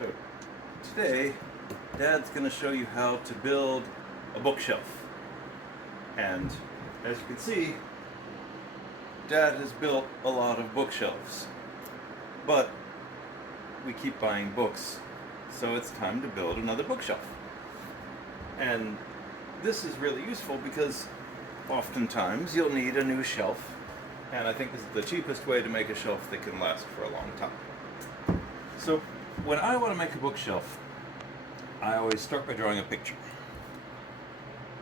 So today, Dad's going to show you how to build a bookshelf. And as you can see, Dad has built a lot of bookshelves. But we keep buying books, so it's time to build another bookshelf. And this is really useful because oftentimes you'll need a new shelf, and I think this is the cheapest way to make a shelf that can last for a long time. So when I want to make a bookshelf, I always start by drawing a picture.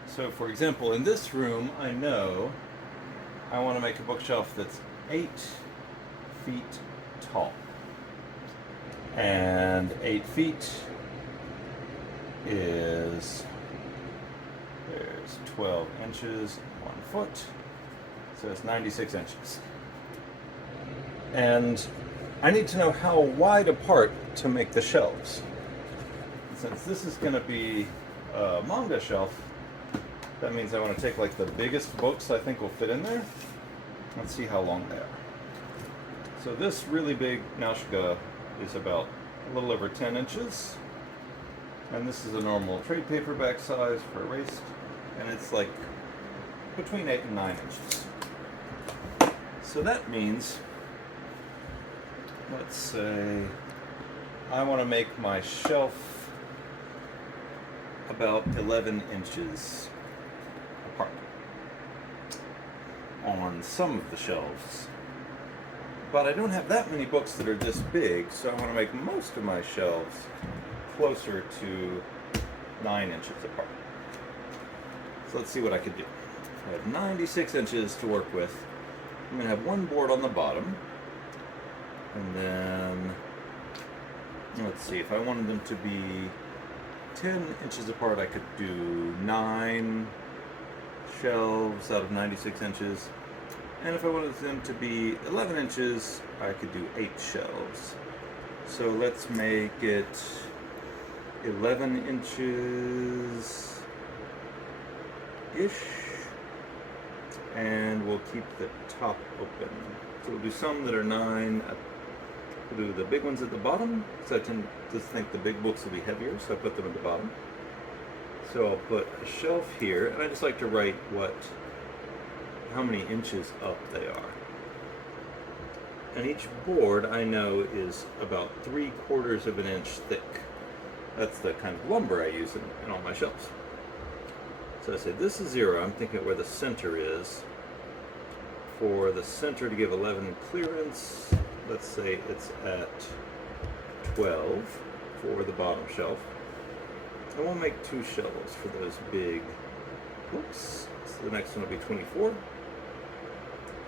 So for example, in this room, I know I want to make a bookshelf that's 8 feet tall. And 8 feet is, there's 12 inches, 1 foot, so it's 96 inches. And I need to know how wide apart to make the shelves. Since this is going to be a manga shelf, that means I want to take like the biggest books I think will fit in there. Let's see how long they are. So this really big Nausicaa is about a little over 10 inches. And this is a normal trade paperback size for a waist. And it's like between 8 and 9 inches. So that means, let's say I want to make my shelf about 11 inches apart on some of the shelves. But I don't have that many books that are this big, so I want to make most of my shelves closer to 9 inches apart. So let's see what I could do. I have 96 inches to work with. I'm going to have one board on the bottom. And then, let's see, if I wanted them to be 10 inches apart, I could do 9 shelves out of 96 inches. And if I wanted them to be 11 inches, I could do 8 shelves. So let's make it 11 inches-ish. And we'll keep the top open. So we'll do some that are 9. We'll do the big ones at the bottom, because I tend to think the big books will be heavier, so I put them at the bottom. So I'll put a shelf here, and I just like to write how many inches up they are. And each board I know is about 3/4 of an inch thick. That's the kind of lumber I use in all my shelves. So I say this is 0. I'm thinking where the center is. For the center to give 11 clearance, let's say it's at 12 for the bottom shelf. And we'll make 2 shelves for those big books. So the next one will be 24.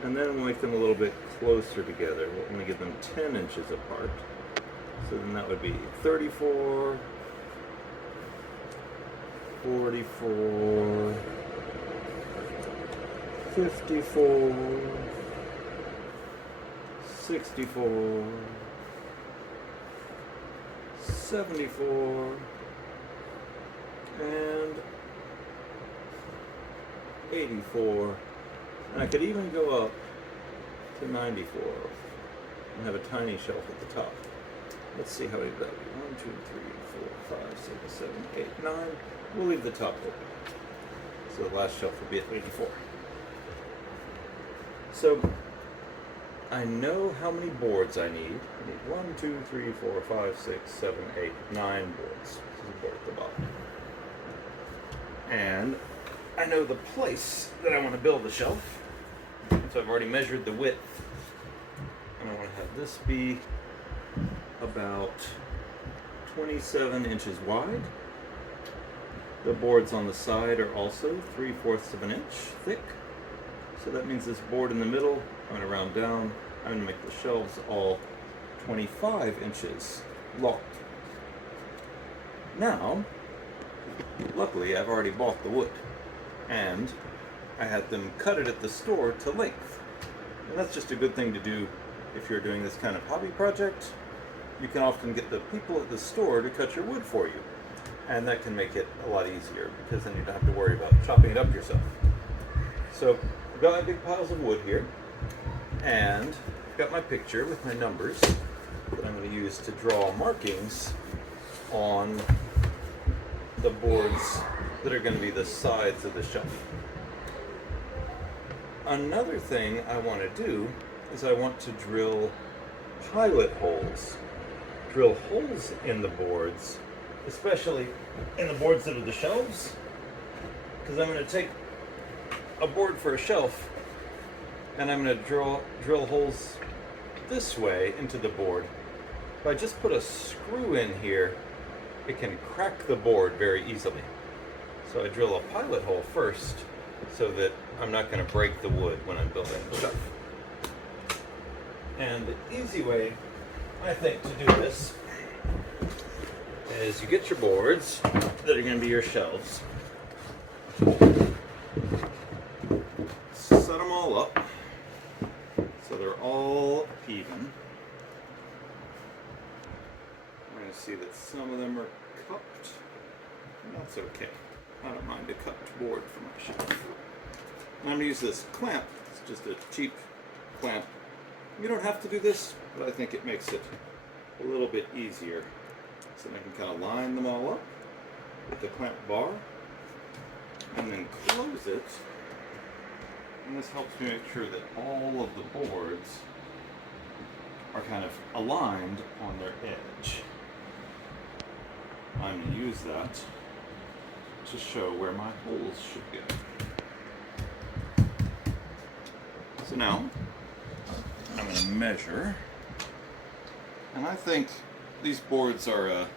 And then we'll make them a little bit closer together. We're going to give them 10 inches apart. So then that would be 34, 44, 54, 64, 74, and 84. And I could even go up to 94 and have a tiny shelf at the top. Let's see how many that would be. 1, 2, 3, 4, 5, 6, 7, 8, 9. We'll leave the top open. So the last shelf will be at 84. So I know how many boards I need. I need 1, 2, 3, 4, 5, 6, 7, 8, 9 boards. This is a board at the bottom. And I know the place that I want to build the shelf. So I've already measured the width. And I want to have this be about 27 inches wide. The boards on the side are also 3/4 of an inch thick. So that means this board in the middle, I'm going to round down. I'm going to make the shelves all 25 inches long. Now, luckily I've already bought the wood. And I had them cut it at the store to length. And that's just a good thing to do if you're doing this kind of hobby project. You can often get the people at the store to cut your wood for you. And that can make it a lot easier because then you don't have to worry about chopping it up yourself. So I've got my big piles of wood here. And I've got my picture with my numbers that I'm going to use is to draw markings on the boards that are going to be the sides of the shelf. Another thing I want to do is I want to drill pilot holes. Drill holes in the boards, especially in the boards that are the shelves, because I'm going to take a board for a shelf and I'm going to drill holes this way into the board. If I just put a screw in here, it can crack the board very easily. So I drill a pilot hole first so that I'm not going to break the wood when I'm building the shelf. And the easy way, I think, to do this is you get your boards that are going to be your shelves, set them all up so they're all even. I'm going to see that some of them are cupped. That's okay. I don't mind a cupped board for my shelf. I'm going to use this clamp. It's just a cheap clamp. You don't have to do this, but I think it makes it a little bit easier. So I can kind of line them all up with the clamp bar and then close it. And this helps me make sure that all of the boards are kind of aligned on their edge. I'm going to use that to show where my holes should go. So now I'm going to measure, and I think these boards are a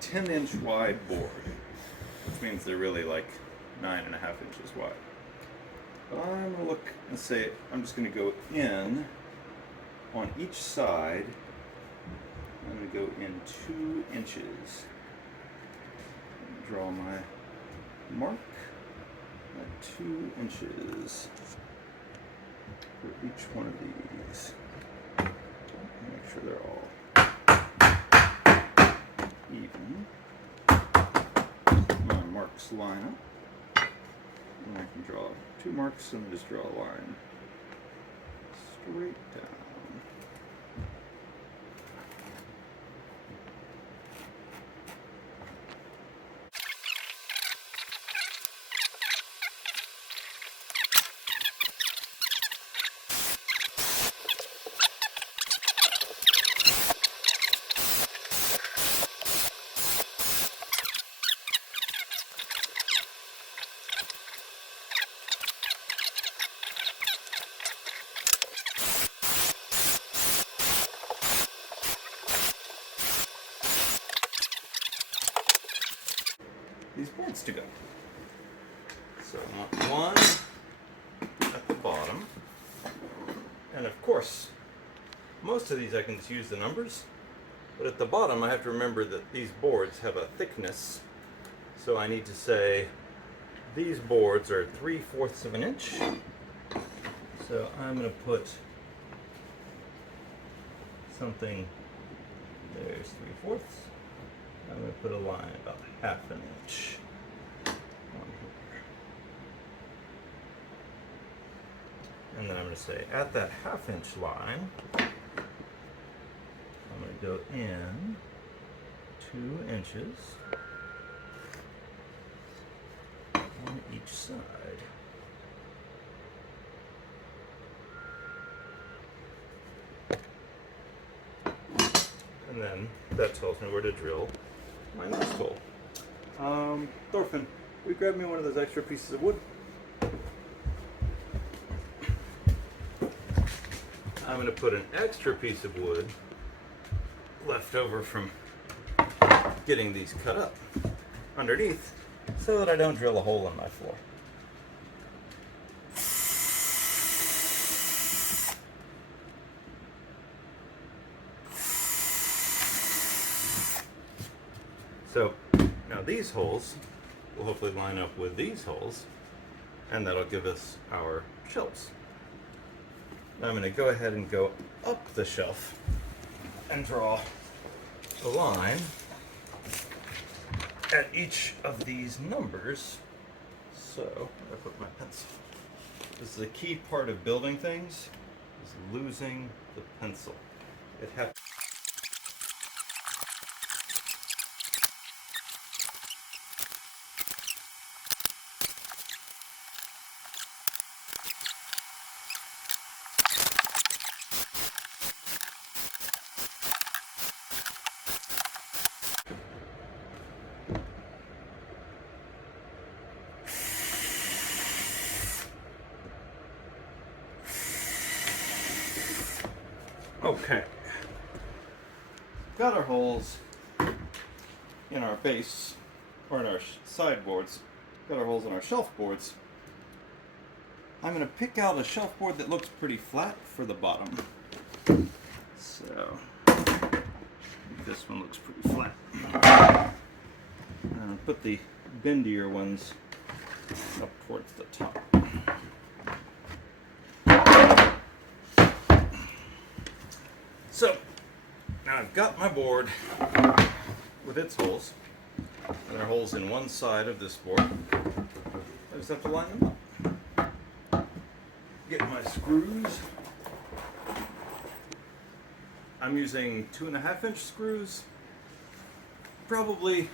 10-inch wide board, which means they're really like 9.5 inches wide. But I'm going to look and say I'm just going to go in on each side. I'm going to go in 2 inches. Draw my mark at 2 inches for each one of these. Make sure they're all even. My marks line up. And I can draw 2 marks and just draw a line straight down. These boards to go. So I want one at the bottom. And of course, most of these I can just use the numbers, but at the bottom I have to remember that these boards have a thickness. So I need to say these boards are 3/4 of an inch. So I'm going to put something, there's 3/4. I'm going to put a line about 1/2 inch on here. And then I'm going to say at that 1/2 inch line, I'm going to go in 2 inches on each side. And then that tells me where to drill my next hole. Thorfinn, will you grab me one of those extra pieces of wood? I'm going to put an extra piece of wood left over from getting these cut up underneath so that I don't drill a hole in my floor. So now these holes will hopefully line up with these holes, and that'll give us our shelves. Now I'm going to go ahead and go up the shelf and draw a line at each of these numbers. So I put my pencil. This is a key part of building things, is losing the pencil. It happens. Okay. Got our holes in our base, or in our sideboards. Got our holes in our shelf boards. I'm going to pick out a shelf board that looks pretty flat for the bottom. So, this one looks pretty flat. And put the bendier ones up towards the top. So, now I've got my board with its holes. And there are holes in one side of this board. I just have to line them up. Get my screws. I'm using 2.5-inch screws. Probably,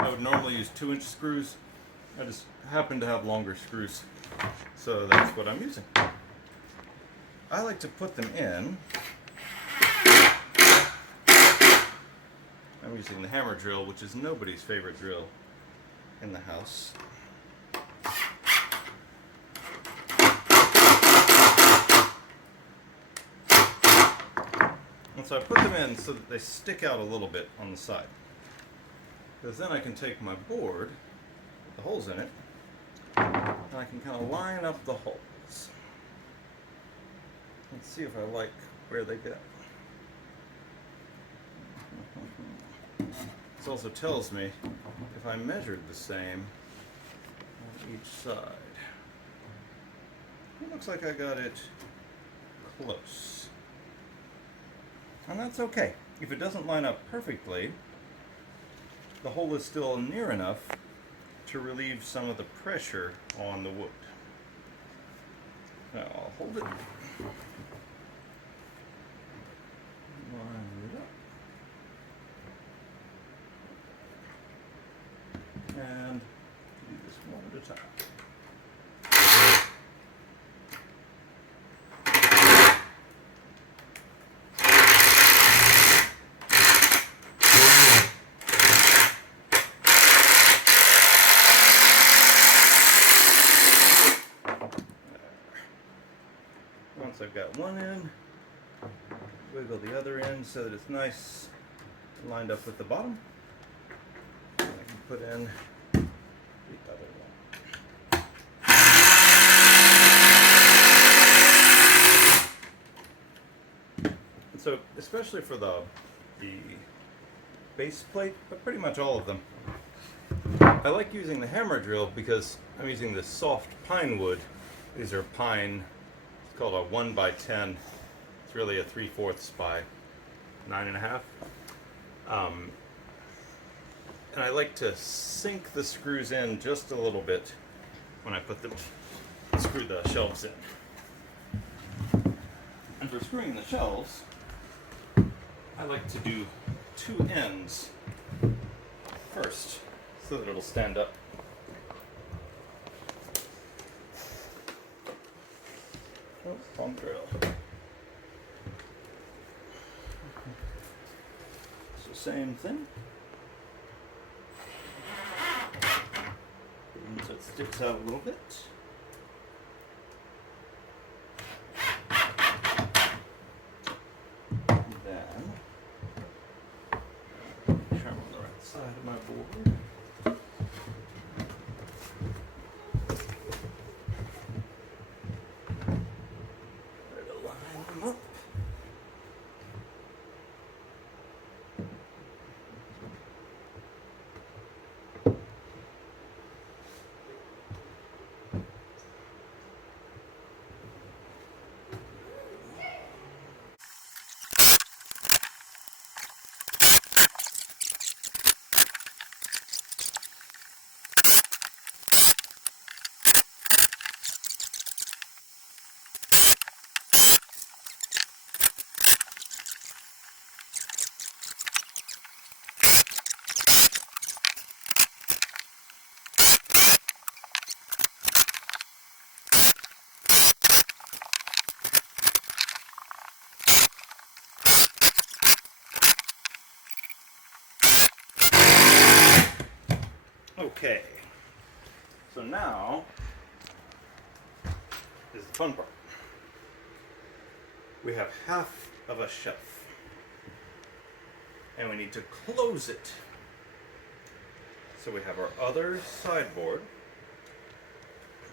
I would normally use 2-inch screws. I just happen to have longer screws, so that's what I'm using. I like to put them in. I'm using the hammer drill, which is nobody's favorite drill in the house. And so I put them in so that they stick out a little bit on the side. Because then I can take my board, with the holes in it, and I can kind of line up the holes. Let's see if I like where they go. This also tells me if I measured the same on each side. It looks like I got it close. And that's okay. If it doesn't line up perfectly, the hole is still near enough to relieve some of the pressure on the wood. Now I'll hold it. Line it up. And do this one at a time. Once I've got one in, wiggle the other end so that it's nice and lined up with the bottom. And I can put in the other one. And so, especially for the base plate, but pretty much all of them, I like using the hammer drill because I'm using this soft pine wood. These are pine. It's called a 1x10. It's really a 3/4 by 9.5. And I like to sink the screws in just a little bit when I screw the shelves in. And for screwing the shelves, I like to do 2 ends first so that it'll stand up. Oh, wrong drill. So same thing. So it sticks out a little bit. And then trim on the right side of my board. Okay, so now is the fun part. We have half of a shelf. And we need to close it. So we have our other sideboard.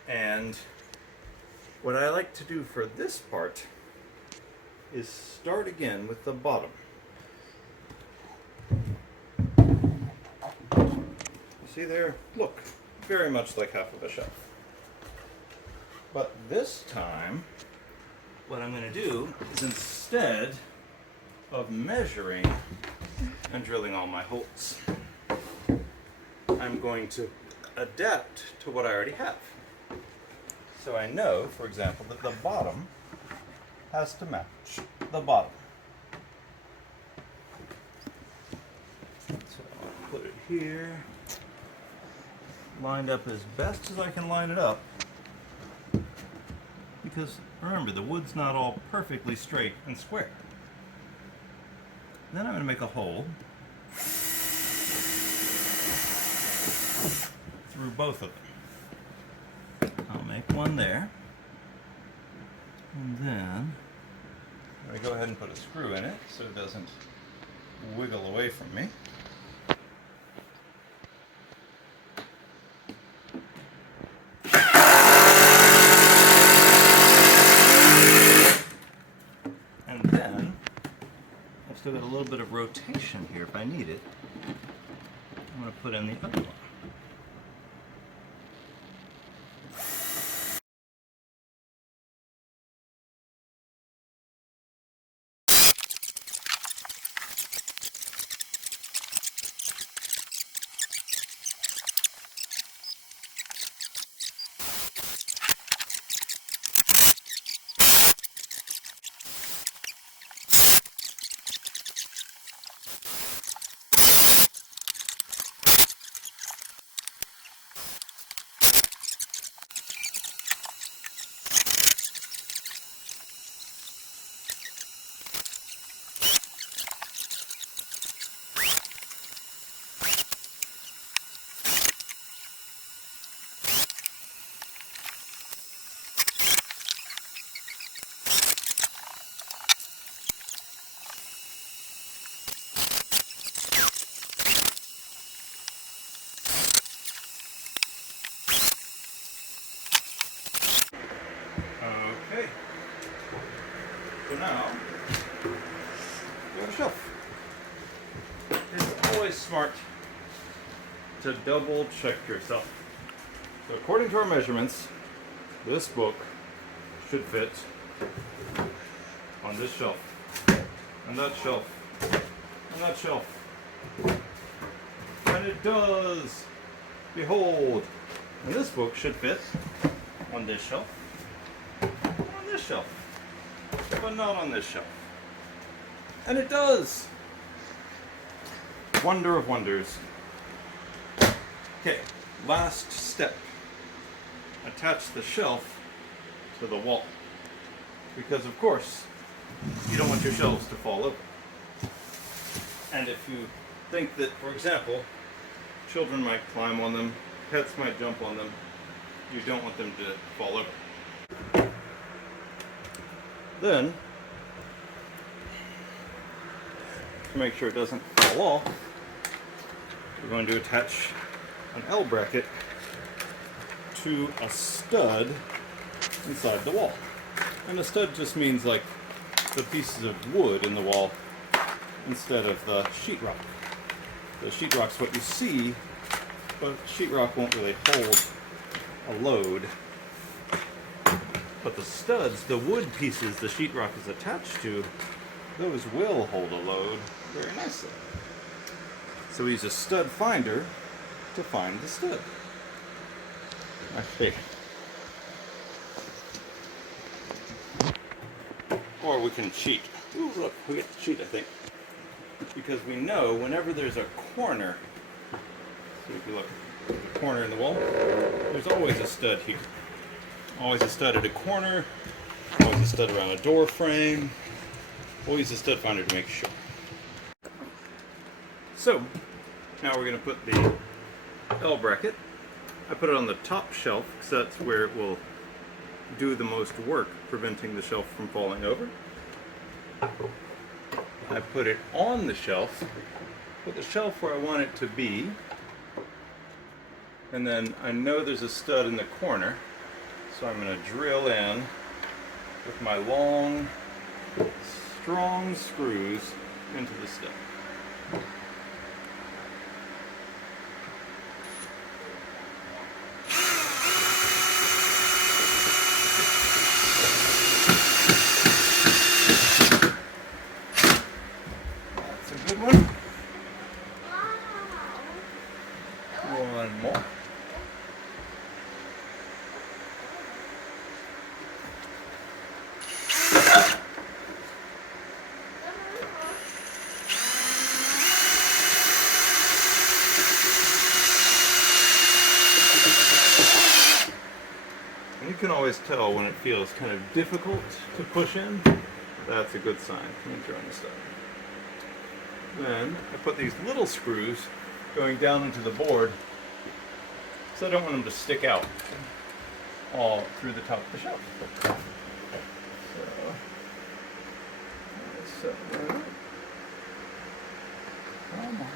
And what I like to do for this part is start again with the bottom. You see there? Look, very much like half of a shelf. But this time, what I'm going to do is instead of measuring and drilling all my holes, I'm going to adapt to what I already have. So I know, for example, that the bottom has to match the bottom. So I'll put it here, lined up as best as I can line it up. Because remember, the wood's not all perfectly straight and square. Then I'm going to make a hole through both of them. I'll make one there. And then I'm going to go ahead and put a screw in it so it doesn't wiggle away from me. And then I've still got a little bit of rotation here if I need it. I'm going to put in the other one. Okay, so now we have a shelf. It's always smart to double check yourself. So according to our measurements, this book should fit on this shelf, and that shelf, and that shelf. And it does! Behold! And this book should fit on this shelf, on this shelf, but not on this shelf. And it does! Wonder of wonders. Okay, last step. Attach the shelf to the wall. Because of course, you don't want your shelves to fall over. And if you think that, for example, children might climb on them, pets might jump on them, you don't want them to fall over. Then, to make sure it doesn't fall off, we're going to attach an L bracket to a stud inside the wall. And a stud just means like the pieces of wood in the wall instead of the sheetrock. The sheetrock's what you see, but sheetrock won't really hold a load. But the studs, the wood pieces the sheetrock is attached to, those will hold a load very nicely. So we use a stud finder to find the stud. Actually, or we can cheat. Ooh, look, we get to cheat, I think. Because we know whenever there's a corner, so if you look at the corner in the wall, there's always a stud here. Always a stud at a corner, always a stud around a door frame. We'll use the stud finder to make sure. So, now we're going to put the L bracket. I put it on the top shelf because that's where it will do the most work preventing the shelf from falling over. I put it on the shelf, put the shelf where I want it to be, and then I know there's a stud in the corner, so I'm going to drill in with my long, strong screws into the stud. That's a good one. One more. And you can always tell when it feels kind of difficult to push in. That's a good sign. Let me join this up. Then I put these little screws going down into the board, so I don't want them to stick out all through the top of the shelf. So, set that up. Come on.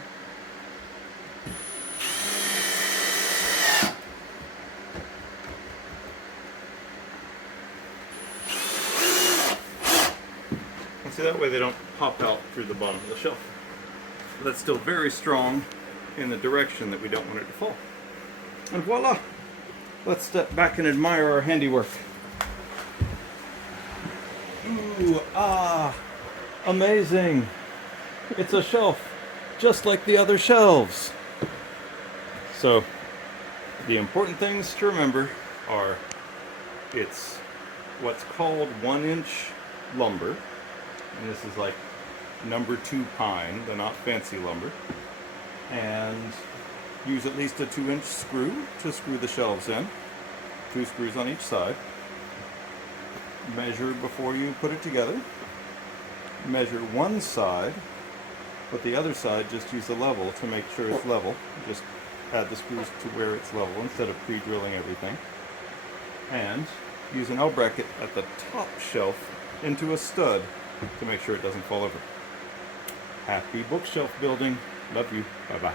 And see, that way they don't pop out through the bottom of the shelf. But that's still very strong in the direction that we don't want it to fall. And voila! Let's step back and admire our handiwork. Ooh, ah, amazing! It's a shelf just like the other shelves. So, the important things to remember are it's what's called 1-inch lumber, and this is like number 2 pine, they're not fancy lumber, and use at least a 2-inch screw to screw the shelves in, 2 screws on each side. Measure before you put it together. Measure one side, but the other side just use the level to make sure it's level. Just add the screws to where it's level instead of pre-drilling everything. And use an L bracket at the top shelf into a stud to make sure it doesn't fall over. Happy bookshelf building. Love you. Bye-bye.